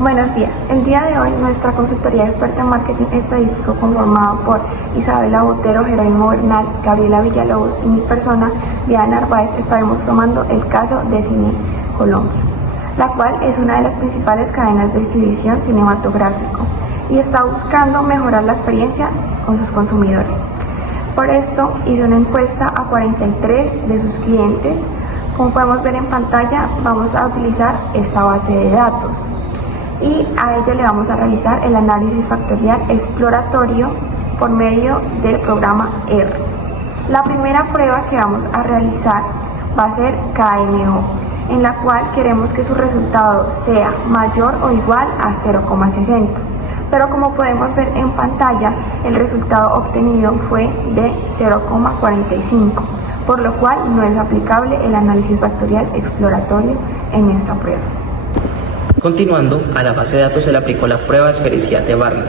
Buenos días. El día de hoy nuestra consultoría experta en marketing estadístico conformada por Isabela Botero, Jerónimo Bernal, Gabriela Villalobos y mi persona, Diana Narváez, estaremos tomando el caso de Cine Colombia, la cual es una de las principales cadenas de distribución cinematográfico y está buscando mejorar la experiencia con sus consumidores. Por esto hizo una encuesta a 43 de sus clientes. Como podemos ver en pantalla, vamos a utilizar esta base de datos y a ella le vamos a realizar el análisis factorial exploratorio por medio del programa R. La primera prueba que vamos a realizar va a ser KMO, en la cual queremos que su resultado sea mayor o igual a 0,60. Pero como podemos ver en pantalla, el resultado obtenido fue de 0,45, por lo cual no es aplicable el análisis factorial exploratorio en esta prueba. Continuando, a la base de datos se le aplicó la prueba de esfericidad de Barnett.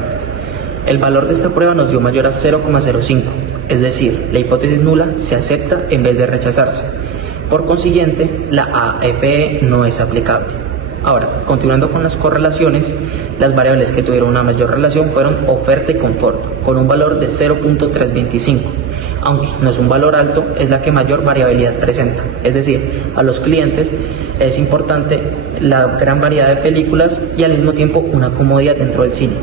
El valor de esta prueba nos dio mayor a 0,05, es decir, la hipótesis nula se acepta en vez de rechazarse. Por consiguiente, la AFE no es aplicable. Ahora, continuando con las correlaciones, las variables que tuvieron una mayor relación fueron oferta y confort, con un valor de 0.325. Aunque no es un valor alto, es la que mayor variabilidad presenta. Es decir, a los clientes es importante la gran variedad de películas y al mismo tiempo una comodidad dentro del cine.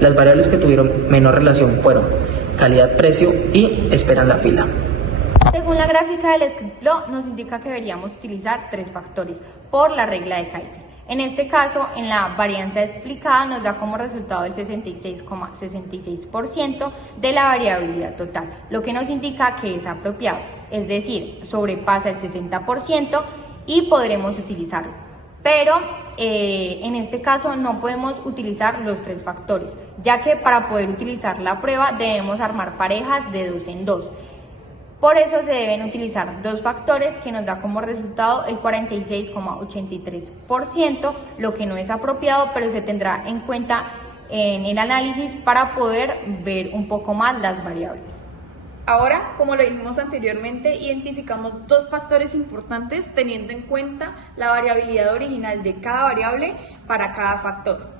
Las variables que tuvieron menor relación fueron calidad-precio y espera en la fila. Según la gráfica del script law, nos indica que deberíamos utilizar 3 factores por la regla de Kaiser. En este caso, en la varianza explicada nos da como resultado el 66,66% de la variabilidad total, lo que nos indica que es apropiado, es decir, sobrepasa el 60% y podremos utilizarlo. Pero en este caso no podemos utilizar los 3 factores, ya que para poder utilizar la prueba debemos armar parejas de 2 en 2. Por eso se deben utilizar 2 factores que nos da como resultado el 46,83%, lo que no es apropiado, pero se tendrá en cuenta en el análisis para poder ver un poco más las variables. Ahora, como lo dijimos anteriormente, identificamos 2 factores importantes teniendo en cuenta la variabilidad original de cada variable para cada factor.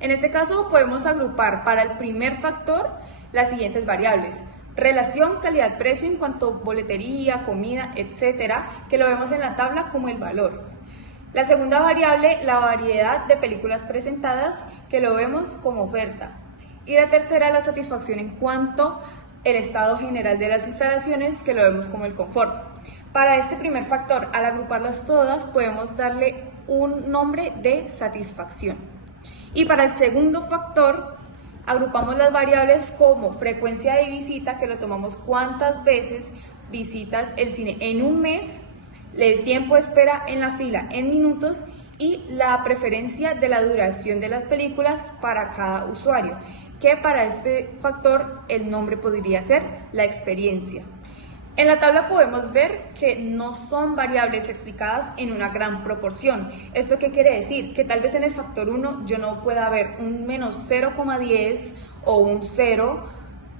En este caso podemos agrupar para el primer factor las siguientes variables: relación calidad-precio en cuanto a boletería, comida, etcétera, que lo vemos en la tabla como el valor. La segunda variable, la variedad de películas presentadas, que lo vemos como oferta. Y la tercera, la satisfacción en cuanto al estado general de las instalaciones, que lo vemos como el confort. Para este primer factor, al agruparlas todas, podemos darle un nombre de satisfacción. Y para el segundo factor, agrupamos las variables como frecuencia de visita, que lo tomamos cuántas veces visitas el cine en un mes, el tiempo de espera en la fila en minutos y la preferencia de la duración de las películas para cada usuario, que para este factor el nombre podría ser la experiencia. En la tabla podemos ver que no son variables explicadas en una gran proporción. ¿Esto qué quiere decir? Que tal vez en el factor 1 yo no pueda ver un menos 0,10 o un 0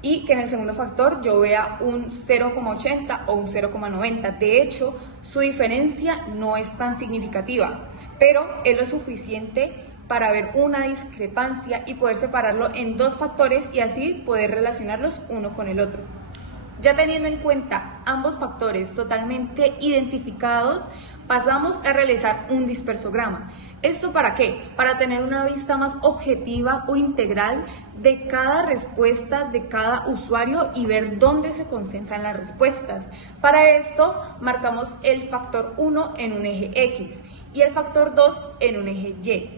y que en el segundo factor yo vea un 0,80 o un 0,90. De hecho, su diferencia no es tan significativa, pero es lo suficiente para ver una discrepancia y poder separarlo en 2 factores y así poder relacionarlos uno con el otro. Ya teniendo en cuenta ambos factores totalmente identificados, pasamos a realizar un dispersograma. ¿Esto para qué? Para tener una vista más objetiva o integral de cada respuesta de cada usuario y ver dónde se concentran las respuestas. Para esto marcamos el factor 1 en un eje X y el factor 2 en un eje Y.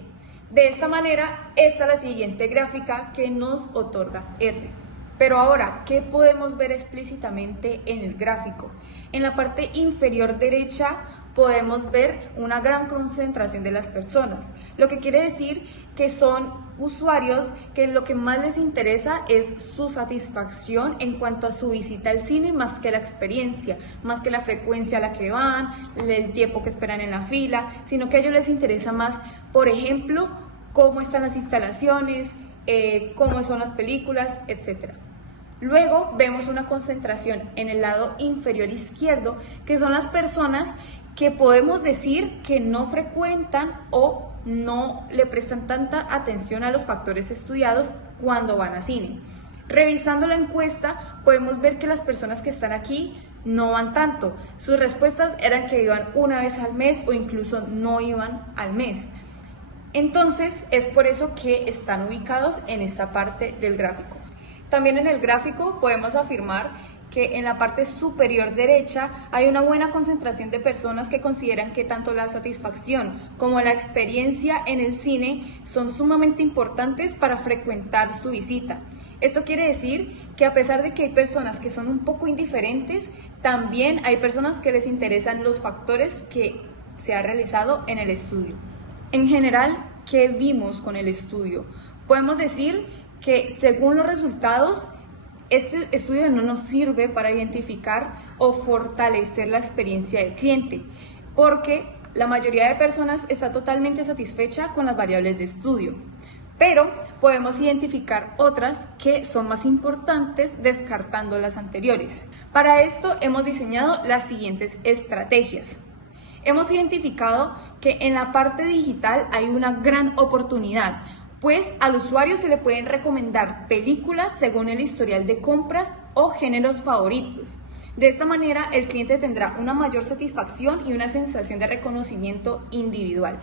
De esta manera, esta es la siguiente gráfica que nos otorga R. Pero ahora, ¿qué podemos ver explícitamente en el gráfico? En la parte inferior derecha podemos ver una gran concentración de las personas, lo que quiere decir que son usuarios que lo que más les interesa es su satisfacción en cuanto a su visita al cine, más que la experiencia, más que la frecuencia a la que van, el tiempo que esperan en la fila, sino que a ellos les interesa más, por ejemplo, cómo están las instalaciones, cómo son las películas, etc. Luego vemos una concentración en el lado inferior izquierdo, que son las personas que podemos decir que no frecuentan o no le prestan tanta atención a los factores estudiados cuando van a cine. Revisando la encuesta, podemos ver que las personas que están aquí no van tanto. Sus respuestas eran que iban una vez al mes o incluso no iban al mes. Entonces, es por eso que están ubicados en esta parte del gráfico. También en el gráfico podemos afirmar que en la parte superior derecha hay una buena concentración de personas que consideran que tanto la satisfacción como la experiencia en el cine son sumamente importantes para frecuentar su visita. Esto quiere decir que a pesar de que hay personas que son un poco indiferentes, también hay personas que les interesan los factores que se ha realizado en el estudio. En general, ¿qué vimos con el estudio? Podemos decir que según los resultados, este estudio no nos sirve para identificar o fortalecer la experiencia del cliente, porque la mayoría de personas está totalmente satisfecha con las variables de estudio. Pero podemos identificar otras que son más importantes descartando las anteriores. Para esto hemos diseñado las siguientes estrategias. Hemos identificado que en la parte digital hay una gran oportunidad, pues al usuario se le pueden recomendar películas según el historial de compras o géneros favoritos. De esta manera, el cliente tendrá una mayor satisfacción y una sensación de reconocimiento individual.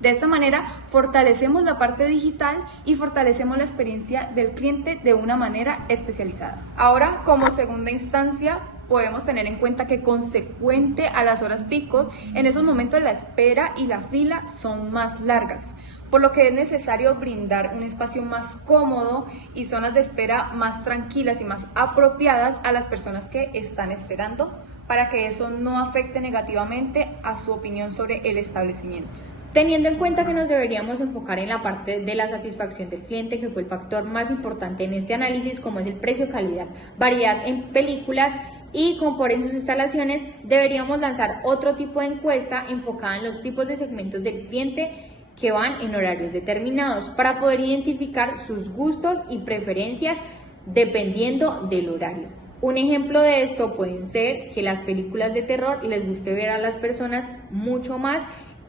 De esta manera, fortalecemos la parte digital y fortalecemos la experiencia del cliente de una manera especializada. Ahora, como segunda instancia, podemos tener en cuenta que consecuente a las horas pico, en esos momentos la espera y la fila son más largas, por lo que es necesario brindar un espacio más cómodo y zonas de espera más tranquilas y más apropiadas a las personas que están esperando, para que eso no afecte negativamente a su opinión sobre el establecimiento. Teniendo en cuenta que nos deberíamos enfocar en la parte de la satisfacción del cliente, que fue el factor más importante en este análisis, como es el precio-calidad, variedad en películas y confort en sus instalaciones, deberíamos lanzar otro tipo de encuesta enfocada en los tipos de segmentos del cliente que van en horarios determinados para poder identificar sus gustos y preferencias dependiendo del horario. Un ejemplo de esto pueden ser que las películas de terror les guste ver a las personas mucho más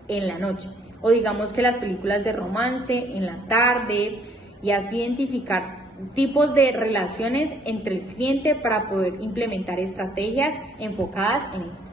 en la noche, o digamos que las películas de romance en la tarde, y así identificar tipos de relaciones entre el cliente para poder implementar estrategias enfocadas en esto.